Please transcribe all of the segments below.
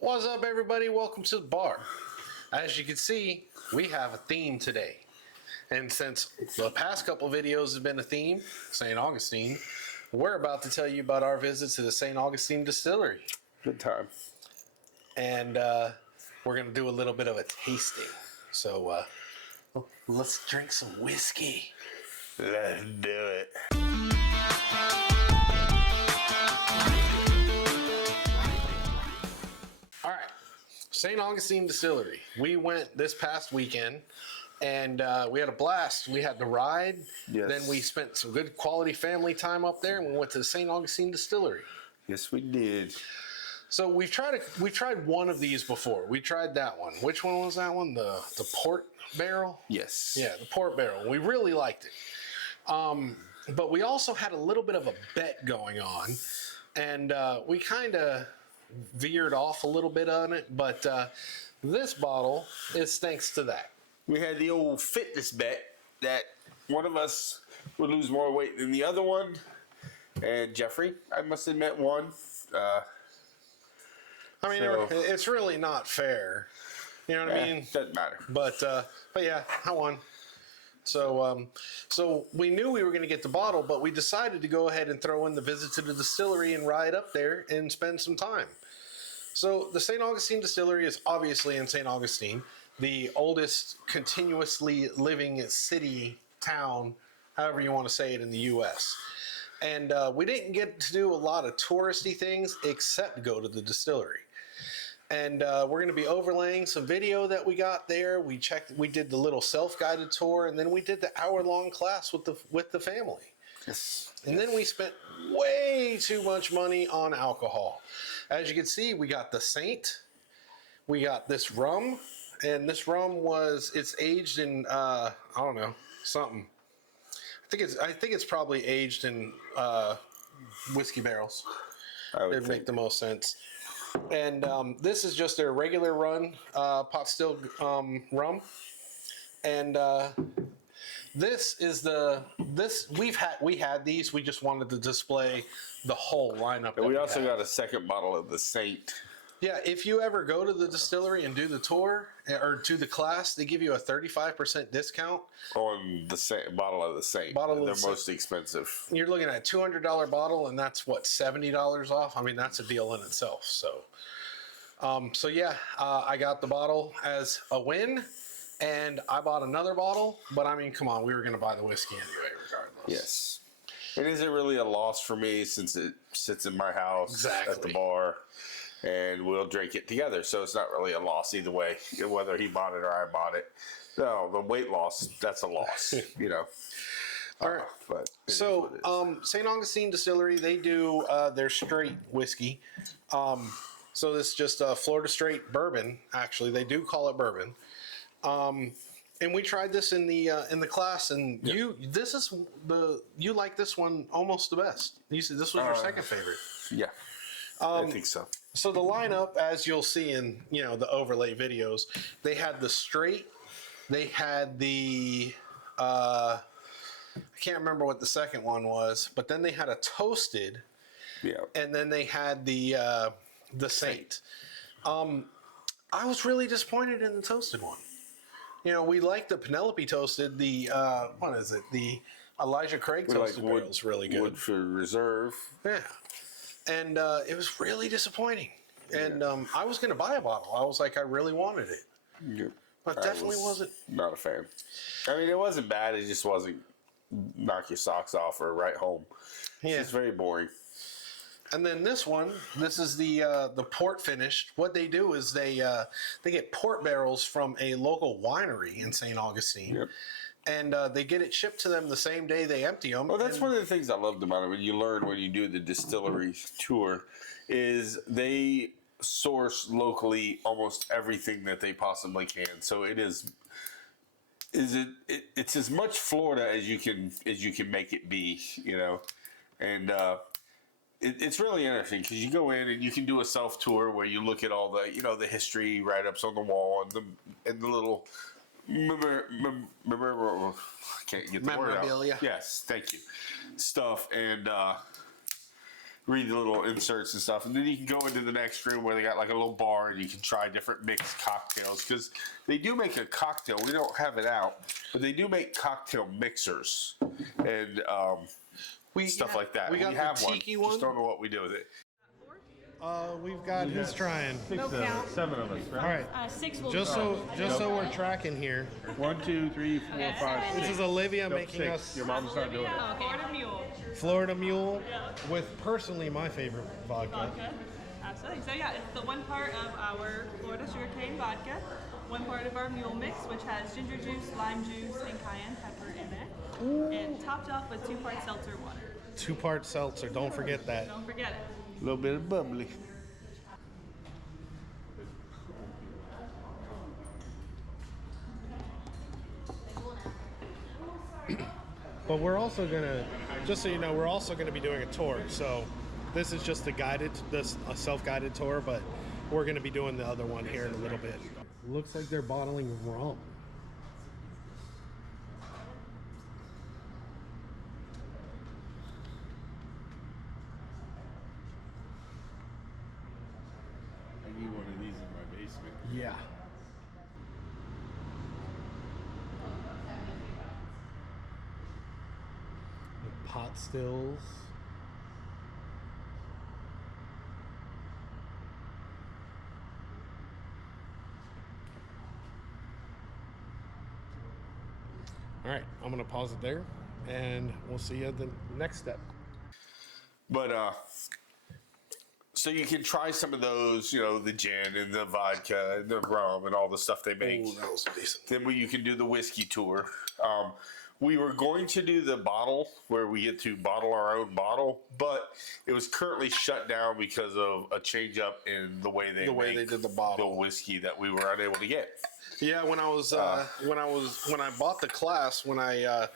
What's up, everybody? Welcome to the bar. As you can see, we have a theme today. And since the past couple videos have been a theme, St. Augustine, we're about to tell you about our visit to the Saint Augustine Distillery. Good time. And we're going to do a little bit of a tasting. So let's drink some whiskey. Let's do it. All right, St. Augustine Distillery. We went this past weekend, and we had a blast. We had the ride. Yes. Then we spent some good quality family time up there, and we went to the St. Augustine Distillery. Yes, we did. So we've tried one of these before. We tried that one. Which one was that one? The port barrel? Yes. Yeah, the port barrel. We really liked it. But we also had a little bit of a bet going on, and we kind of veered off a little bit on it, but this bottle is thanks to that. We had the old fitness bet that one of us would lose more weight than the other one, and Jeffrey, I must admit, won. I mean, it's really not fair. You know what I mean? Doesn't matter. But yeah, I won. So we knew we were going to get the bottle, but we decided to go ahead and throw in the visit to the distillery and ride up there and spend some time. So the St. Augustine Distillery is obviously in St. Augustine, the oldest continuously living city, town, however you want to say it, in the U.S. And we didn't get to do a lot of touristy things except go to the distillery. And we're going to be overlaying some video that we got there. We did the little self-guided tour, and then we did the hour-long class with the family. Yes. And then we spent way too much money on alcohol. As you can see, we got the Saint. We got this rum, and this rum it's aged in I don't know, something. I think it's probably aged in whiskey barrels. It'd make the most sense. And this is just their regular run pot still rum, and this is we had these. We just wanted to display the whole lineup. And we also got a second bottle of the Saint. Yeah, if you ever go to the distillery and do the tour or do the class, they give you a 35% discount On the bottle of the Saint. They're most expensive. You're looking at a $200 bottle, and that's what, $70 off. I mean, that's a deal in itself. So, I got the bottle as a win, and I bought another bottle. But I mean, come on, we were going to buy the whiskey anyway, regardless. Yes. It isn't really a loss for me since it sits in my house at the bar, and we'll drink it together. So it's not really a loss either way, whether he bought it or I bought it. No, the weight loss, that's a loss, you know. All right. But so St. Augustine Distillery, they do their straight whiskey. So this is just Florida straight bourbon. Actually, they do call it bourbon. And we tried this in the class, and you like this one almost the best. You said this was your second favorite. Yeah, I think so. So the lineup, as you'll see in the overlay videos, they had the straight, they had the I can't remember what the second one was, but then they had a toasted, and then they had the Saint. I was really disappointed in the toasted one. We like the Penelope toasted. The what is it? The Elijah Craig toasted barrel is really good. Woodford Reserve. Yeah, and it was really disappointing. And I was going to buy a bottle. I was like, I really wanted it. Yeah. But definitely wasn't. Not a fan. I mean, it wasn't bad. It just wasn't knock your socks off or right home. Yeah. It's very boring. And then this is the port finished. What they do is they get port barrels from a local winery in St. Augustine. Yep. And they get it shipped to them the same day they empty them. Well, that's one of the things I loved about it. When you learn when you do the distillery tour, is they source locally almost everything that they possibly can. So it's as much Florida as you can make it be, and it's really interesting because you go in and you can do a self tour where you look at all the the history write ups on the wall and the little I can't get the word out. Memorabilia. Yes, thank you. Stuff and read the little inserts and stuff, and then you can go into the next room where they got like a little bar and you can try different mixed cocktails, because they do make a cocktail. We don't have it out, but they do make cocktail mixers and stuff like that. We got have the tiki one. Just don't know what we do with it. We've got who's trying. No count. 7 of us, All right. 6 will Just so we're tracking here. 1, 2, 3, 4, 5, 6. This is Olivia making us Your mom's not doing it. Florida Mule. Florida Mule with personally my favorite vodka. Vodka. Absolutely. So yeah, it's the one part of our Florida sugarcane vodka, one part of our mule mix, which has ginger juice, lime juice, and cayenne pepper in it, and topped off with 2 parts seltzer water. 2-part seltzer. Don't forget that. Don't forget it. A little bit of bubbly. But we're also gonna, just so you know, we're also gonna be doing a tour. So this is just a self-guided tour, but we're gonna be doing the other one here in a little bit. Looks like they're bottling rum. I need one of these in my basement. Yeah. The pot stills. All right, I'm gonna pause it there, and we'll see you at the next step. But so you can try some of those, you know, the gin and the vodka and the rum and all the stuff they make. Ooh, that was decent. Then you can do the whiskey tour. We were going to do the bottle where we get to bottle our own bottle, but it was currently shut down because of a change up in the way they did the bottle. the whiskey that we were unable to get. Yeah, when I bought the class, when I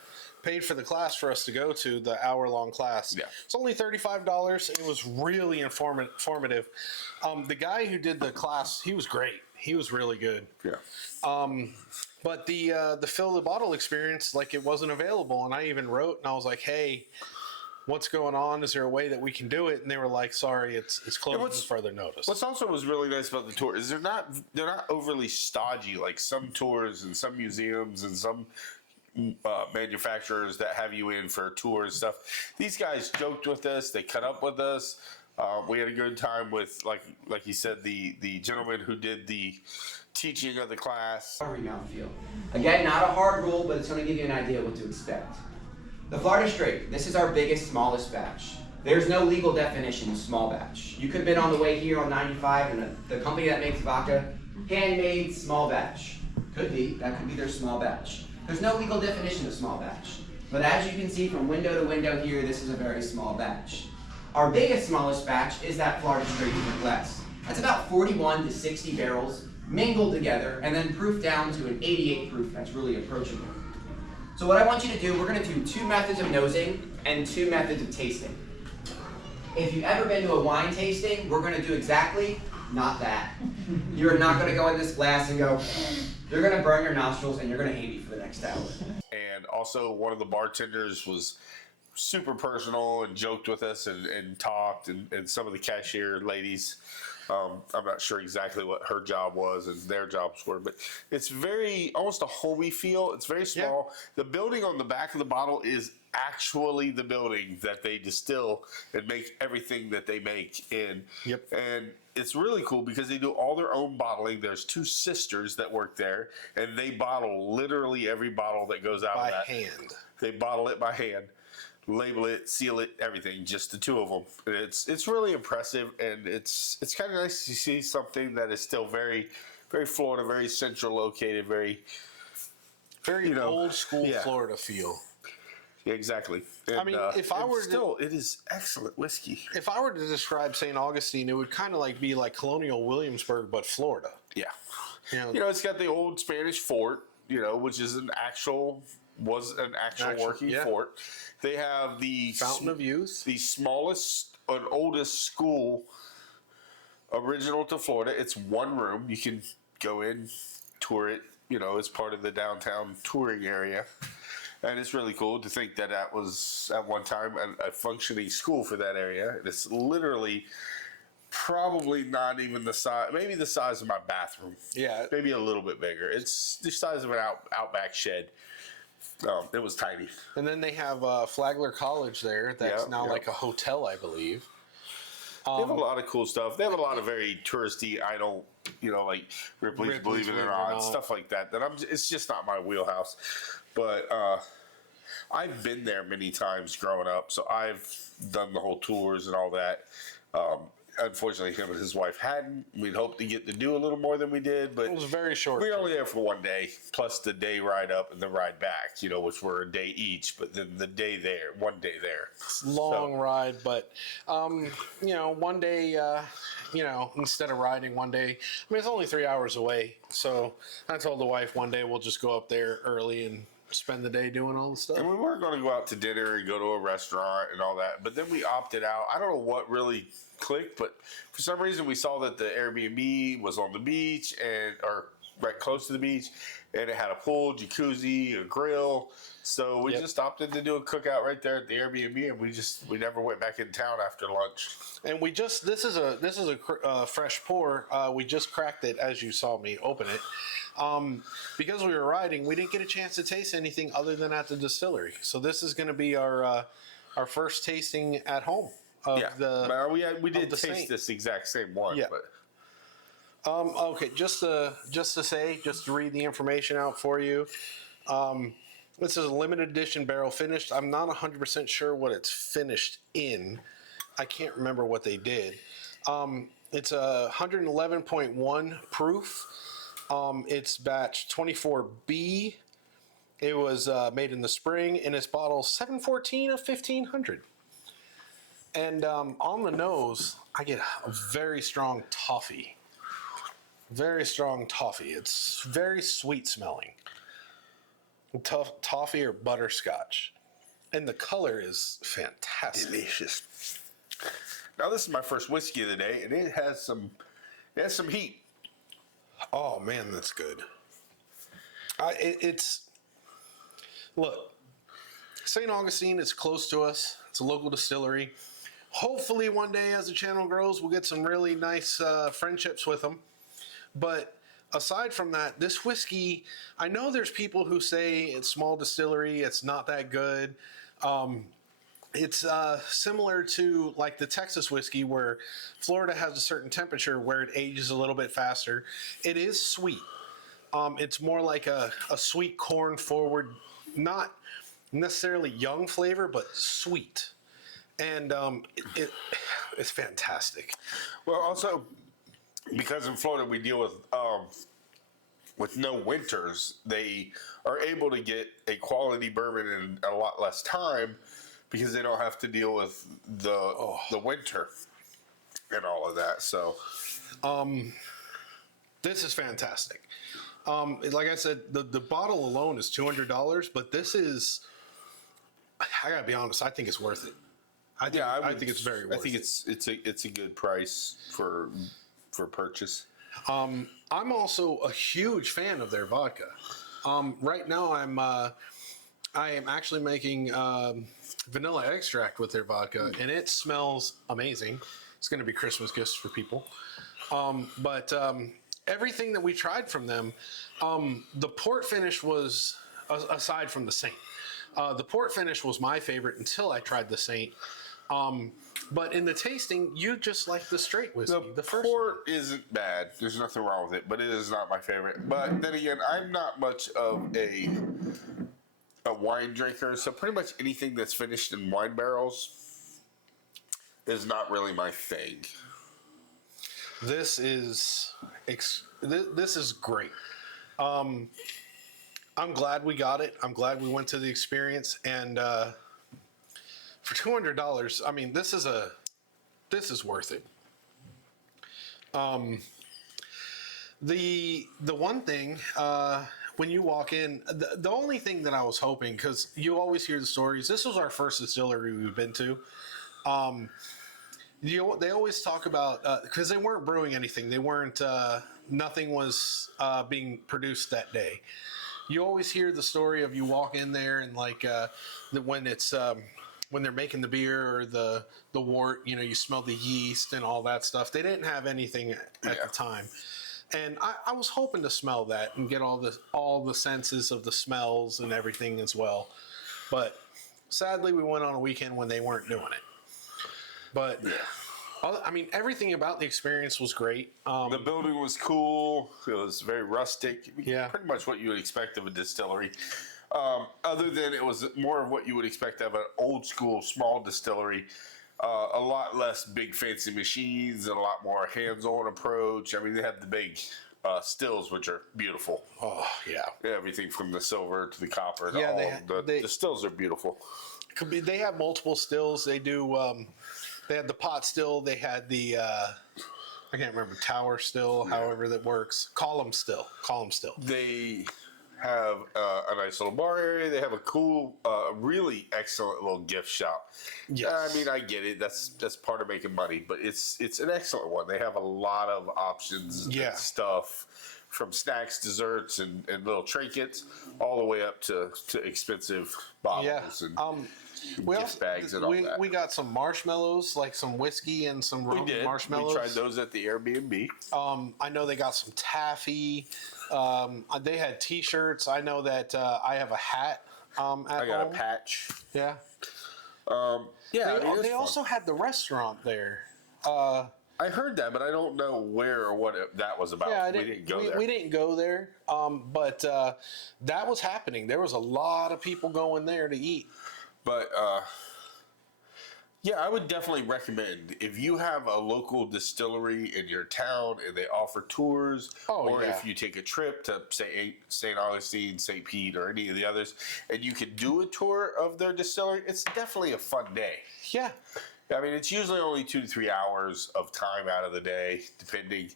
paid for the class for us to go to the hour-long class, it's only $35. It was really informative. The guy who did the class, he was great. He was really good. Yeah. But the fill the bottle experience, like, it wasn't available, and I even wrote and I was like, hey, what's going on? Is there a way that we can do it? And they were like, sorry, it's closed for further notice. What's also was really nice about the tour is they're not overly stodgy like some tours and some museums and some manufacturers that have you in for a tour and stuff. These guys joked with us. They cut up with us. We had a good time with, like you said, the gentleman who did the teaching of the class. Mouthfeel. Again, not a hard rule, but it's going to give you an idea what to expect. The Florida Straight, this is our biggest, smallest batch. There's no legal definition of small batch. You could have been on the way here on 95 and the company that makes vodka, handmade small batch. Could be, that could be their small batch. There's no legal definition of small batch. But as you can see from window to window here, this is a very small batch. Our biggest, smallest batch is that Florida Straight different glass. That's about 41 to 60 barrels mingled together and then proofed down to an 88 proof that's really approachable. So what I want you to do, we're going to do 2 methods of nosing and 2 methods of tasting. If you've ever been to a wine tasting, we're going to do exactly not that. You're not going to go in this glass and go, you're going to burn your nostrils and you're going to hate me for the next hour. And also one of the bartenders was super personal and joked with us and talked, and some of the cashier ladies, I'm not sure exactly what her job was and their jobs were, but it's very, almost a homey feel. It's very small. Yeah. The building on the back of the bottle is actually the building that they distill and make everything that they make in. Yep. And it's really cool because they do all their own bottling. There's 2 sisters that work there, and they bottle literally every bottle that goes out by of that. hand. They bottle it by hand. Label it, seal it, everything, just the 2 of them. And it's really impressive, and it's kind of nice to see something that is still very, very Florida, very central located, very old school Florida feel. Yeah, exactly. And, I mean, if I were it is excellent whiskey. If I were to describe Saint Augustine, it would kind of be like Colonial Williamsburg, but Florida. Yeah. It's got the old Spanish fort, which is was an actual working fort. They have the Fountain of Youth, the smallest and oldest school original to Florida. It's 1 room. You can go in, tour it. It's part of the downtown touring area. And it's really cool to think that that was at one time a functioning school for that area. And it's literally probably not even the size, maybe the size of my bathroom. Yeah. Maybe a little bit bigger. It's the size of an outback shed. It was tiny. And then they have Flagler College there. That's now like a hotel, I believe. They have a lot of cool stuff. They have a lot of very touristy, like Ripley's Believe It or Not, stuff like that. It's just not my wheelhouse. But I've been there many times growing up, so I've done the whole tours and all that. Unfortunately, him and his wife hadn't. We'd hoped to get to do a little more than we did, but it was very short. We were only there for one day, plus the day ride up and the ride back, which were a day each, but then the day there, one day there. Long ride, but, one day, instead of riding one day, it's only 3 hours away. So I told the wife one day we'll just go up there early and spend the day doing all the stuff. And we were going to go out to dinner and go to a restaurant and all that, but then we opted out. I don't know what really clicked, but for some reason we saw that the Airbnb was on the beach or right close to the beach, and it had a pool, jacuzzi, a grill. So we just opted to do a cookout right there at the Airbnb, and we never went back in town after lunch. And this is a fresh pour. We just cracked it as you saw me open it. Because we were riding, we didn't get a chance to taste anything other than at the distillery. So this is going to be our first tasting at home. We did taste Saint. This exact same one. Yeah. But. Okay, just to read the information out for you. This is a limited edition barrel finished. I'm not 100% sure what it's finished in. I can't remember what they did. It's a 111.1 proof. It's batch 24B. It was made in the spring, and it's bottle 714 of 1500. And on the nose, I get a very strong toffee. Very strong toffee. It's very sweet smelling. Toffee or butterscotch. And the color is fantastic. Delicious. Now this is my first whiskey of the day, and it has some heat. Oh man, that's good. Look, Saint Augustine is close to us. It's a local distillery. Hopefully one day as the channel grows, we'll get some really nice friendships with them. But aside from that, this whiskey, I know there's people who say it's small distillery, it's not that good. It's similar to like the Texas whiskey, where Florida has a certain temperature where it ages a little bit faster. It is sweet. It's more like a sweet corn forward, not necessarily young flavor, but sweet. And it's fantastic. Well, also, because in Florida we deal with no winters, they are able to get a quality bourbon in a lot less time because they don't have to deal with the winter and all of that. So, this is fantastic. Like I said, the bottle alone is $200, but this is, I gotta be honest, I think it's worth it. I think it's very worth it. I think it's a good price for purchase. I'm also a huge fan of their vodka. Right now I am actually making vanilla extract with their vodka, and it smells amazing. It's going to be Christmas gifts for people. But everything that we tried from them, the port finish was, aside from the Saint, the port finish was my favorite until I tried the Saint. But in the tasting, you just like the straight whiskey. The port isn't bad. There's nothing wrong with it, but it is not my favorite. But then again, I'm not much of a wine drinker, so pretty much anything that's finished in wine barrels is not really my thing. This is great. I'm glad we got it. I'm glad we went to the experience, and for $200, I mean, this is worth it. The one thing, when you walk in, the only thing that I was hoping, because you always hear the stories, this was our first distillery we've been to. They always talk about, because they weren't brewing anything. They weren't, nothing was being produced that day. you always hear the story of you walk in there and like when it's when they're making the beer or the wort, you know, you smell the yeast and all that stuff. They didn't have anything at the time. And I was hoping to smell that and get all the senses of the smells and everything as well. But sadly, we went on a weekend when they weren't doing it. But I mean, everything about the experience was great. The building was cool. It was very rustic. Yeah. Pretty much what you would expect of a distillery. Other than it was more of what you would expect of an old school small distillery. A lot less big fancy machines and a lot more hands-on approach. I mean, they have the big stills, which are beautiful. Oh, yeah. Everything from the silver to the copper. The stills are beautiful. They have multiple stills. They do. They had the pot still. They had the. I can't remember, tower still. However that works. Column still. They have a nice little bar area. They have a cool, really excellent little gift shop. Yes. I mean, I get it. That's part of making money, but it's an excellent one. They have a lot of options and stuff, from snacks, desserts, and little trinkets, all the way up to expensive bottles and gift bags and all that. We got some marshmallows, like some whiskey and some rum marshmallows. We tried those at the Airbnb. I know they got some taffy. They had T-shirts. I know that I have a hat at home. I got a patch. Yeah. They they also had the restaurant there. I heard that, but I don't know where or what that was about. Yeah, we didn't go there. We didn't go there, but that was happening. There was a lot of people going there to eat. But I would definitely recommend, if you have a local distillery in your town and they offer tours, if you take a trip to Saint Augustine, St. Pete, or any of the others, and you can do a tour of their distillery, it's definitely a fun day. Yeah. I mean, it's usually only 2 to 3 hours of time out of the day, depending.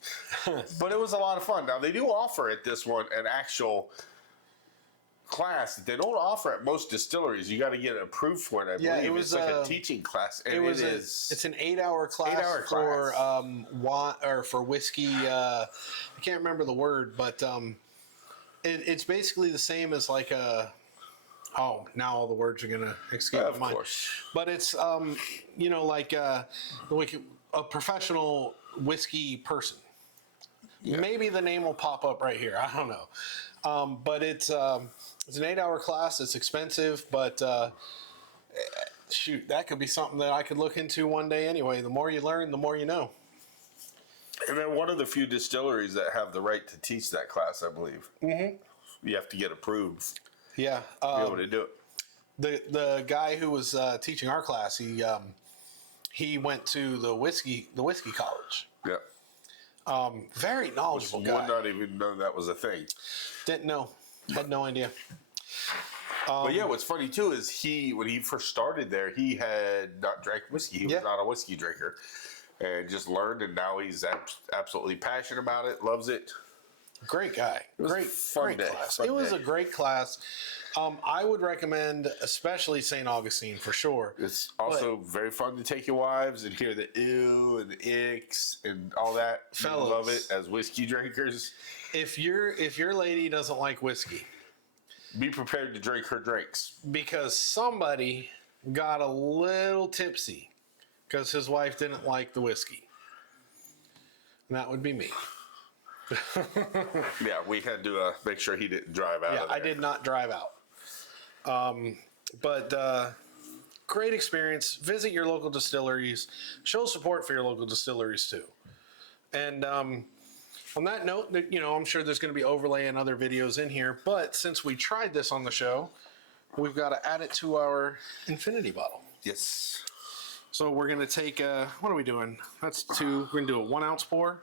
But it was a lot of fun. Now, they do offer at this one an actual class that they don't offer at most distilleries. You got to get approved for it, I believe. It's like a teaching class. And it's an 8-hour class for whiskey. I can't remember the word, but it's basically the same as like a... Oh, now all the words are going to escape my mind. Of course. But it's, like a professional whiskey person. Yeah. Maybe the name will pop up right here. I don't know. But it's an 8-hour class. It's expensive, but shoot, that could be something that I could look into one day anyway. The more you learn, the more you know. And then one of the few distilleries that have the right to teach that class, I believe. Mm-hmm. You have to get approved. Yeah, to be able to do it. The guy who was teaching our class, he went to the whiskey college. Yeah. Very knowledgeable guy. Would not even know that was a thing. Didn't know. Had no idea. But yeah, what's funny too is when he first started there, he had not drank whiskey. He was not a whiskey drinker, and just learned, and now he's absolutely passionate about it, loves it. Great guy. Great class. It was a great class. I would recommend, especially St. Augustine for sure. It's also very fun to take your wives and hear the ew and the icks and all that. Fellas, you love it as whiskey drinkers. If your lady doesn't like whiskey, be prepared to drink her drinks, because somebody got a little tipsy because his wife didn't like the whiskey. And that would be me. Yeah, we had to make sure he didn't drive out. Yeah, I did not drive out. But great experience. Visit your local distilleries. Show support for your local distilleries too. And on that note, I'm sure there's going to be overlay and other videos in here. But since we tried this on the show, we've got to add it to our infinity bottle. Yes. So we're going to take what are we doing? That's 2. We're going to do a 1 ounce pour.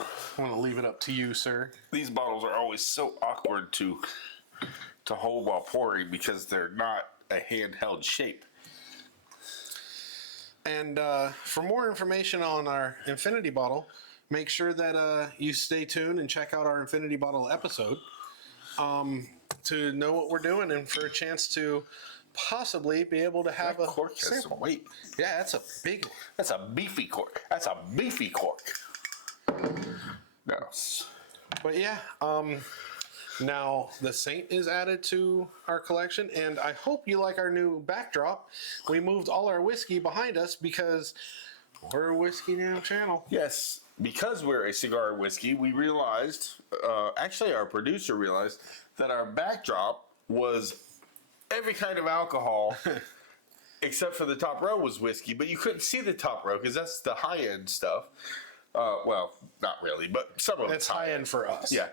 I want to leave it up to you, sir. These bottles are always so awkward to hold while pouring because they're not a handheld shape. And for more information on our infinity bottle, make sure that you stay tuned and check out our infinity bottle episode to know what we're doing and for a chance to possibly be able to have a cork has some weight. Yeah, that's a big one. That's a beefy cork. That's a beefy cork. No. But yeah, Now, the Saint is added to our collection, and I hope you like our new backdrop. We moved all our whiskey behind us because we're a Whiskey Now channel. Yes, because we're a cigar and whiskey, we realized, actually our producer realized, that our backdrop was every kind of alcohol except for the top row was whiskey, but you couldn't see the top row because that's the high-end stuff. Well, not really, but some of it's high-end for us. Yeah.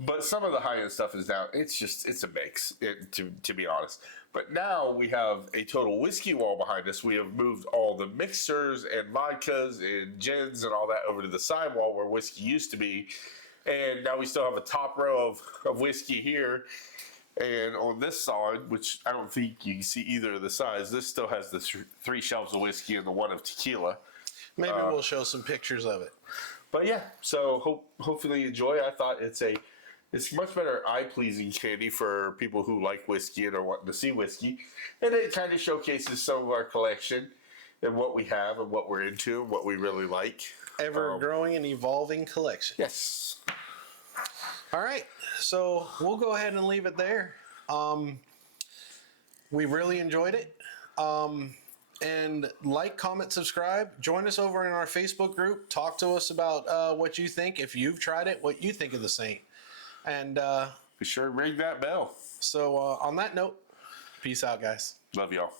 But some of the high-end stuff is now, it's a mix, to be honest. But now we have a total whiskey wall behind us. We have moved all the mixers and vodkas and gins and all that over to the side wall where whiskey used to be. And now we still have a top row of whiskey here. And on this side, which I don't think you can see either of the sides, this still has the 3 shelves of whiskey and the 1 of tequila. Maybe we'll show some pictures of it. But yeah, so hopefully you enjoy. I thought it's much better eye-pleasing candy for people who like whiskey and are wanting to see whiskey. And it kind of showcases some of our collection and what we have and what we're into and what we really like. Ever-growing and evolving collection. Yes. All right, so we'll go ahead and leave it there. We really enjoyed it. And like, comment, subscribe. Join us over in our Facebook group. Talk to us about what you think. If you've tried it, what you think of the Saint. And be sure to ring that bell. So on that note, peace out, guys. Love y'all.